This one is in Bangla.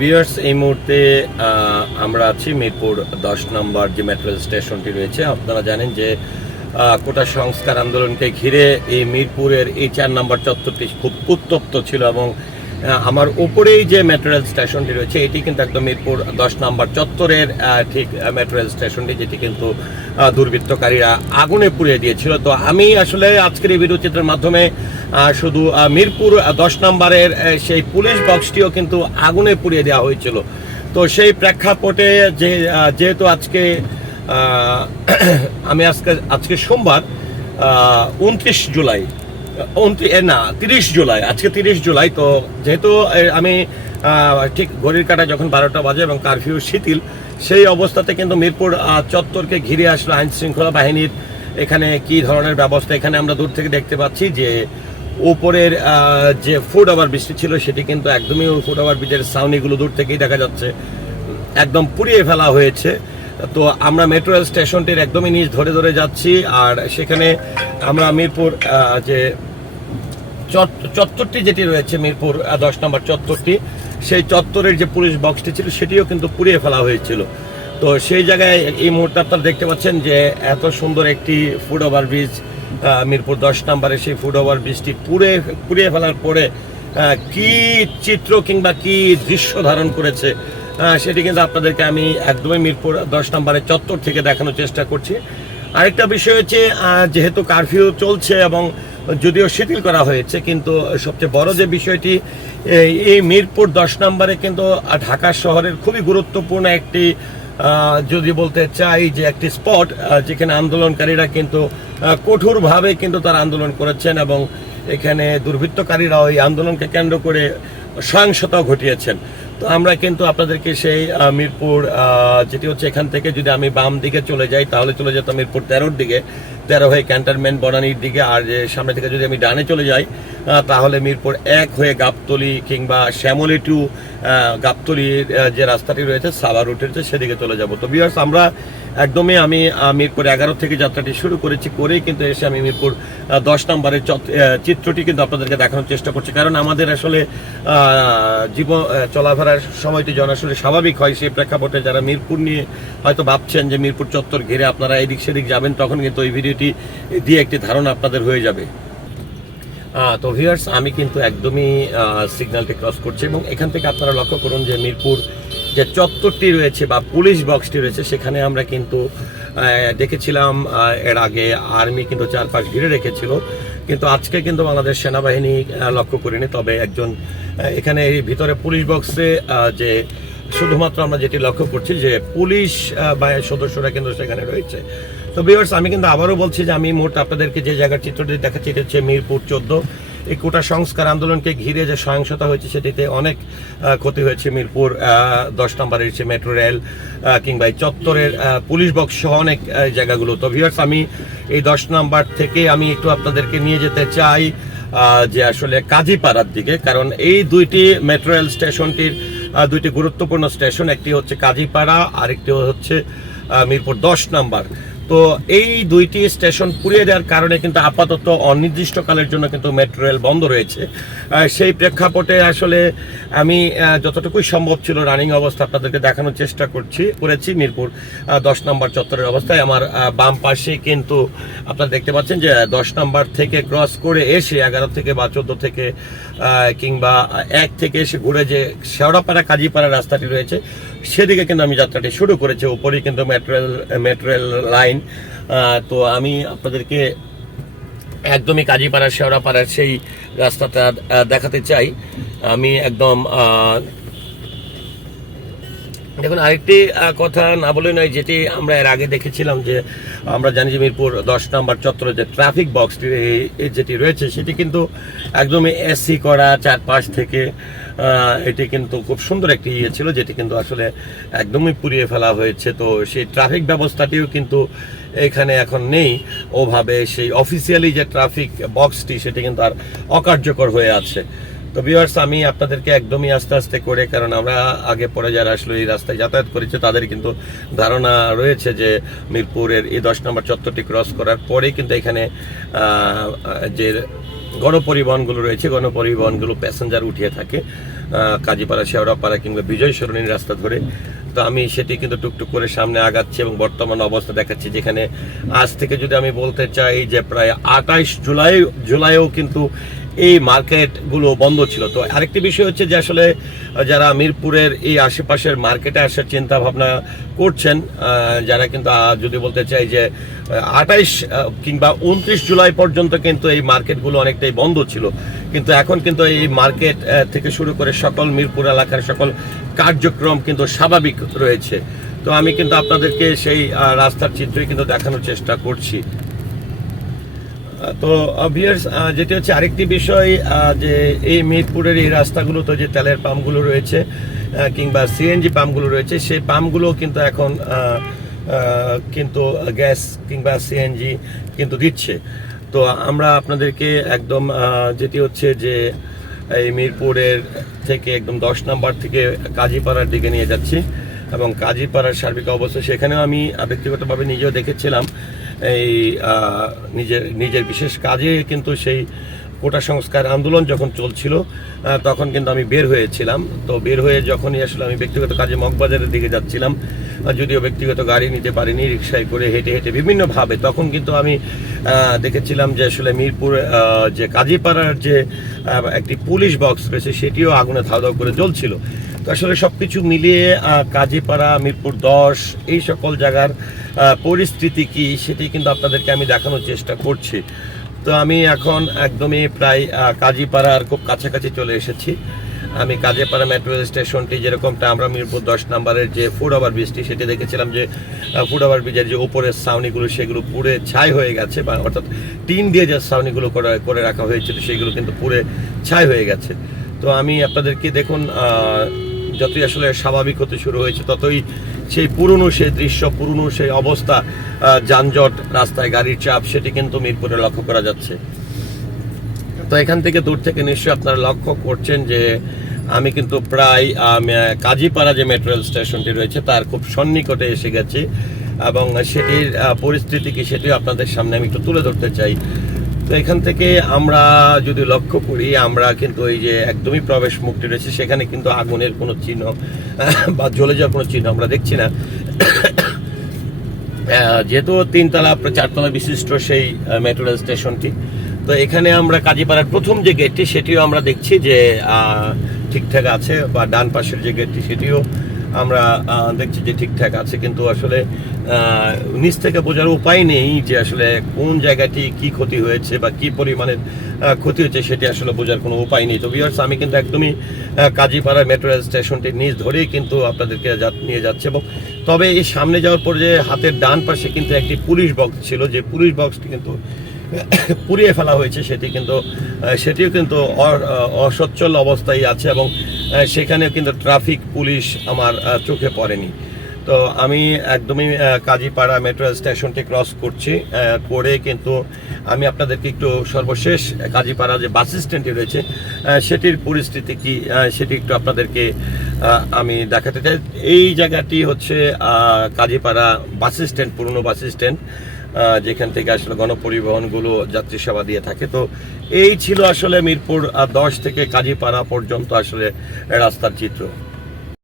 ভিউয়ার্স এই মুহূর্তে আমরা আছি মিরপুর দশ নম্বর যে মেট্রো স্টেশনটি রয়েছে। আপনারা জানেন যে কোটা সংস্কার আন্দোলনকে ঘিরে এই মিরপুরের এই চার নম্বর চত্বরটি খুব উত্তপ্ত ছিল এবং আমার উপরেই যে মেট্রো রেল স্টেশনটি রয়েছে, এটি কিন্তু একদম মিরপুর দশ নম্বর চত্বরের ঠিক মেট্রো রেল স্টেশনটি যেটি কিন্তু দুর্বৃত্তকারীরা আগুনে পুড়িয়ে দিয়েছিল। তো আমি আসলে আজকের এই ভিডিও চিত্রের মাধ্যমে শুধু মিরপুর দশ নম্বরের সেই পুলিশ বক্সটিও কিন্তু আগুনে পুড়িয়ে দেওয়া হয়েছিল। তো সেই প্রেক্ষাপটে যে যেহেতু আজকে আমি আজকে আজকে সোমবার উনত্রিশ জুলাই না, তিরিশ জুলাই, আজকে তিরিশ জুলাই, তো যেহেতু আমি ঠিক ঘড়ির কাটা যখন বারোটা বাজে এবং কারফিউ শিথিল, সেই অবস্থাতে কিন্তু মিরপুর চত্বরকে ঘিরে আসলো আইন শৃঙ্খলা বাহিনীর এখানে কি ধরনের ব্যবস্থা। এখানে আমরা দূর থেকে দেখতে পাচ্ছি যে, উপরের যে ফুড ওভার বৃষ্টি ছিল, সেটি কিন্তু একদমই ফুড ওভার ব্রিজের সাউনিগুলো দূর থেকেই দেখা যাচ্ছে। একদম পুড়িয়ে ফেলা হয়েছে। তো আমরা মেট্রো রেল স্টেশনটির একদমই নিচ ধরে ধরে যাচ্ছি, আর সেখানে আমরা মিরপুর যে চত- চত্বরটি যেটি রয়েছে মিরপুর দশ নম্বর চত্বরটি, সেই চত্বরের যে পুলিশ বক্সটি ছিল সেটিও কিন্তু পুড়িয়ে ফেলা হয়েছিল। তো সেই জায়গায় এই মুহূর্তে আপনারা দেখতে পাচ্ছেন যে এত সুন্দর একটি ফুড ওভার ব্রিজ মিরপুর দশ নম্বরে সেই ফুড ওভার ব্রিজটি পুড়ে, পুড়িয়ে ফেলার পরে কি চিত্র কিংবা কি দৃশ্য ধারণ করেছে সেটি কিন্তু আপনাদেরকে আমি একদমই মিরপুর দশ নম্বরের চত্বর থেকে দেখানোর চেষ্টা করছি। আরেকটা বিষয় হচ্ছে যেহেতু কারফিউ চলছে এবং যদিও শিথিল করা হয়েছে, কিন্তু সবচেয়ে বড় যে বিষয়টি, এই- এই মিরপুর দশ নম্বরে কিন্তু ঢাকা শহরের খুবই গুরুত্বপূর্ণ একটি যদি বলতে চাই যে একটি স্পট যেখানে আন্দোলনকারীরা কিন্তু কঠোরভাবে কিন্তু তারা আন্দোলন করেছেন এবং এখানে দুর্বৃত্তকারীরা ওই আন্দোলনকে কেন্দ্র করে সহিংসতা ঘটিয়েছেন। তো আমরা কিন্তু আপনাদেরকে সেই মিরপুর যেটি হচ্ছে এখান থেকে যদি আমি বাম দিকে চলে যাই, তাহলে চলে যেতাম মিরপুর তেরোর দিকে। তেরো হয়ে ক্যান্টনমেন্ট বনানির দিকে, আর যে সামনে থেকে যদি আমি ডানে চলে যাই তাহলে মিরপুর এক হয়ে গাবতলি কিংবা শ্যামলি টু গাবতলির যে রাস্তাটি রয়েছে, সাবা রুটের যে সেদিকে চলে যাব। তো বিয়ার্স আমরা একদমই আমি মিরপুর এগারো থেকে যাত্রাটি শুরু করেছি করেই কিন্তু এসে আমি মিরপুর দশ নম্বরের চত- চিত্রটি কিন্তু আপনাদেরকে দেখানোর চেষ্টা করছি। কারণ আমাদের আসলে জীবন চলাফেরার সময়টি যেন আসলে স্বাভাবিক হয়, সেই প্রেক্ষাপটে যারা মিরপুর নিয়ে হয়তো ভাবছেন যে মিরপুর চত্বর ঘিরে আপনারা এদিক সেদিক যাবেন, তখন কিন্তু ওই ভিডিওটি দিয়ে একটি ধারণা আপনাদের হয়ে যাবে। তো ভিউয়ার্স আমি কিন্তু একদমই সিগন্যালটি ক্রস করছি এবং এখান থেকে আপনারা লক্ষ্য করুন যে মিরপুর যে চত্বরটি রয়েছে বা পুলিশ বক্সটি রয়েছে, সেখানে আমরা কিন্তু দেখেছিলাম এর আগে আর্মি কিন্তু চারপাশ ঘিরে রেখেছিল। কিন্তু আজকে কিন্তু বাংলাদেশ সেনাবাহিনী লক্ষ্য করিনি, তবে একজন এখানে এই ভিতরে পুলিশ বক্সে যে শুধুমাত্র আমরা যেটি লক্ষ্য করছি যে পুলিশ বা সদস্যরা কিন্তু সেখানে রয়েছে। তো ভিউয়ার্স আমি কিন্তু আবারও বলছি যে আমি মোট আপনাদেরকে যে জায়গার চিত্রটি দেখাচ্ছি, এটা হচ্ছে মিরপুর চোদ্দ। এই কোটা সংস্কার আন্দোলনকে ঘিরে যে সহিংসতা হয়েছে সেটিতে অনেক ক্ষতি হয়েছে মিরপুর দশ নম্বরের যে মেট্রো রেল কিংবা এই চত্বরের পুলিশ বক্স অনেক জায়গাগুলো। তো ভিউয়ার্স আমি এই দশ নম্বর থেকে আমি একটু আপনাদেরকে নিয়ে যেতে চাই যে আসলে কাজীপাড়ার দিকে, কারণ এই দুইটি মেট্রো রেল স্টেশনটির দুইটি গুরুত্বপূর্ণ স্টেশন, একটি হচ্ছে কাজীপাড়া, আরেকটি হচ্ছে মিরপুর দশ নাম্বার। তো এই দুইটি স্টেশন পুড়িয়ে দেওয়ার কারণে কিন্তু আপাতত অনির্দিষ্টকালের জন্য কিন্তু মেট্রো রেল বন্ধ রয়েছে। সেই প্রেক্ষাপটে আসলে আমি যতটুকুই সম্ভব ছিল রানিং অবস্থা আপনাদেরকে দেখানোর চেষ্টা করছি, করেছি মিরপুর দশ নম্বর চত্বরের অবস্থায়। আমার বাম পাশে কিন্তু আপনারা দেখতে পাচ্ছেন যে দশ নম্বর থেকে ক্রস করে এসে এগারো থেকে বা চোদ্দ থেকে কিংবা এক থেকে এসে ঘুরে যে শেওড়াপাড়া, কাজীপাড়া রাস্তাটি রয়েছে সেদিকে কিন্তু আমি যাত্রাটি শুরু করেছি উপরেই কিন্তু মেট্রোয়েল মেট্রোয়েল লাইন। তো আমি আপনাদেরকে একদমই কাজীপাড়া, শেওড়াপাড়ার সেই রাস্তাটা দেখাতে চাই। আমি একদম দেখুন, আরেকটি কথা না বলে নয়, যেটি আমরা এর আগে দেখেছিলাম যে আমরা জানি যে মিরপুর দশ নম্বর চত্বরে যে ট্রাফিক বক্সটি যেটি রয়েছে, সেটি কিন্তু একদমই এসি করা চারপাশ থেকে এটি কিন্তু খুব সুন্দর একটি ইয়ে ছিল, যেটি কিন্তু আসলে একদমই পুড়িয়ে ফেলা হয়েছে। তো সেই ট্রাফিক ব্যবস্থাটিও কিন্তু এখানে এখন নেই। ওভাবে সেই অফিসিয়ালি যে ট্রাফিক বক্সটি সেটি কিন্তু আর অকার্যকর হয়ে আছে। তো ভিউয়ার্স আমি আপনাদেরকে একদমই আস্তে আস্তে করে, কারণ আমরা আগে পরে যারা আসলে এই রাস্তায় যাতায়াত করেছে, তাদের কিন্তু ধারণা রয়েছে যে মিরপুরের এই দশ নম্বর চত্বরটি ক্রস করার পরেই কিন্তু এখানে যে গণপরিবহনগুলো রয়েছে, গণপরিবহনগুলো প্যাসেঞ্জার উঠিয়ে থাকে কাজীপাড়া, শেওড়াপাড়া কিংবা বিজয় সরণির রাস্তা ধরে। তো আমি সেটি কিন্তু টুকটুক করে সামনে আগাচ্ছি এবং বর্তমান অবস্থা দেখাচ্ছি, যেখানে আজ থেকে যদি আমি বলতে চাই যে প্রায় আঠাইশ জুলাই, জুলাইও কিন্তু এই মার্কেটগুলো বন্ধ ছিল। তো আরেকটি বিষয় হচ্ছে যে আসলে, যারা মিরপুরের এই আশেপাশের মার্কেটে আসার চিন্তা ভাবনা করছেন যারা কিন্তু যদি বলতে চাই যে আঠাইশ কিংবা উনত্রিশ জুলাই পর্যন্ত কিন্তু এই মার্কেটগুলো অনেকটাই বন্ধ ছিল। কিন্তু এখন কিন্তু এই মার্কেট থেকে শুরু করে সকল মিরপুর এলাকার সকল কার্যক্রম কিন্তু স্বাভাবিক রয়েছে। তো আমি কিন্তু আপনাদেরকে সেই রাস্তার চিত্রই কিন্তু দেখানোর চেষ্টা করছি। তো ভিয়ার্স যেটি হচ্ছে আরেকটি বিষয় যে এই মিরপুরের এই রাস্তাগুলোতে যে তেলের পাম্পগুলো রয়েছে কিংবা সিএনজি পাম্পগুলো রয়েছে, সেই পাম্পগুলো কিন্তু এখন কিন্তু গ্যাস কিংবা সিএনজি কিন্তু দিচ্ছে। তো আমরা আপনাদেরকে একদম যেটি হচ্ছে যে এই মিরপুরের থেকে একদম দশ নাম্বার থেকে কাজীপাড়ার দিকে নিয়ে যাচ্ছি এবং কাজীপাড়ার সার্বিক অবস্থা সেখানেও আমি ব্যক্তিগতভাবে নিজেও দেখেছিলাম এই নিজের নিজের বিশেষ কাজে কিন্তু সেই কোটা সংস্কার আন্দোলন যখন চলছিল তখন কিন্তু আমি বের হয়েছিলাম। তো বের হয়ে যখনই আসলে আমি ব্যক্তিগত কাজে মগবাজারের দিকে যাচ্ছিলাম যদিও ব্যক্তিগত গাড়ি নিতে পারিনি, রিক্সায় করে হেঁটে হেঁটে বিভিন্নভাবে, তখন কিন্তু আমি দেখেছিলাম যে আসলে মিরপুর যে কাজীপাড়ার যে একটি পুলিশ বক্স রয়েছে, সেটিও আগুনে ধাও ধাও করে জ্বলছিল। তো আসলে সব কিছু মিলিয়ে কাজীপাড়া, মিরপুর দশ, এই সকল জায়গার পরিস্থিতি কি সেটি কিন্তু আপনাদেরকে আমি দেখানোর চেষ্টা করছি। তো আমি এখন একদমই প্রায় কাজীপাড়ার খুব কাছাকাছি চলে এসেছি। আমি কাজীপাড়া মেট্রো রেল স্টেশনটি যেরকমটা আমরা মিরপুর দশ নম্বরের যে ফুড ওভার ব্রিজটি সেটি দেখেছিলাম যে ফুড ওভার ব্রিজের যে উপরের ছাউনিগুলো, সেগুলো পুড়ে ছাই হয়ে গেছে বা অর্থাৎ টিন দিয়ে যে ছাউনিগুলো করে রাখা হয়েছিল, সেগুলো কিন্তু পুড়ে ছাই হয়ে গেছে। তো আমি আপনাদেরকে দেখুন যতই আসলে স্বাভাবিক হতে শুরু হয়েছে, ততই সেই পুরনো সেই দৃশ্য, পুরনো সেই অবস্থা যানজট, রাস্তায় গাড়ির চাপ, সেটি কিন্তু মিরপুরে লক্ষ্য করা যাচ্ছে। তো এখান থেকে দূর থেকে নিশ্চয়ই আপনারা লক্ষ্য করছেন যে আমি কিন্তু প্রায় কাজীপাড়া যে মেট্রো রেল স্টেশনটি রয়েছে, তার খুব সন্নিকটে এসে গেছি এবং সেটির পরিস্থিতি কি সেটিও আপনাদের সামনে আমি একটু তুলে ধরতে চাই। তো এখান থেকে আমরা যদি লক্ষ্য করি, আমরা কিন্তু এই যে একদমই প্রবেশ মুখটি রয়েছে, সেখানে কিন্তু আগুনের কোনো চিহ্ন, বা জ্বলে যাওয়ার কোনো চিহ্ন আমরা দেখছি না। যেহেতু তিনতলা, চারতলা বিশিষ্ট সেই মেট্রো রেল স্টেশনটি, তো এখানে আমরা কাজীপাড়ার প্রথম যে গেটটি, সেটিও আমরা দেখছি যে ঠিকঠাক আছে, বা ডান পাশের যে গেটটি, সেটিও আমরা দেখছি যে ঠিকঠাক আছে, কিন্তু আসলে নিচ থেকে বোঝার উপায় নেই যে আসলে কোন জায়গাটি কি ক্ষতি হয়েছে বা কি পরিমাণের ক্ষতি হয়েছে সেটি আসলে বোঝার কোনো উপায় নেই। তো বিয়ার্স আমি কিন্তু একদমই কাজীপাড়া মেট্রো রেল স্টেশনটির নিচ ধরেই কিন্তু আপনাদেরকে নিয়ে যাচ্ছে এবং তবে এই সামনে যাওয়ার পর যে হাতের ডান পাশে কিন্তু একটি পুলিশ বক্স ছিল, যে পুলিশ বক্সটি কিন্তু পুড়িয়ে ফেলা হয়েছে, সেটি কিন্তু সেটিও কিন্তু অসচ্ছল অবস্থায় আছে এবং সেখানেও কিন্তু ট্রাফিক পুলিশ আমার চোখে পড়েনি। তো আমি একদমই কাজীপাড়া মেট্রো স্টেশনটি ক্রস করছি করে কিন্তু আমি আপনাদেরকে একটু সর্বশেষ কাজীপাড়া যে বাস স্ট্যান্ডটি রয়েছে সেটির পরিস্থিতি কি সেটি একটু আপনাদেরকে আমি দেখাতে চাই। এই জায়গাটি হচ্ছে কাজীপাড়া বাস স্ট্যান্ড, পুরনো বাস স্ট্যান্ড। যেখান থেকে আসলে গণপরিবহনগুলো যাত্রী সেবা দিয়ে থাকে। তো এই ছিল আসলে মিরপুর দশ থেকে কাজীপাড়া পর্যন্ত আসলে রাস্তার চিত্র।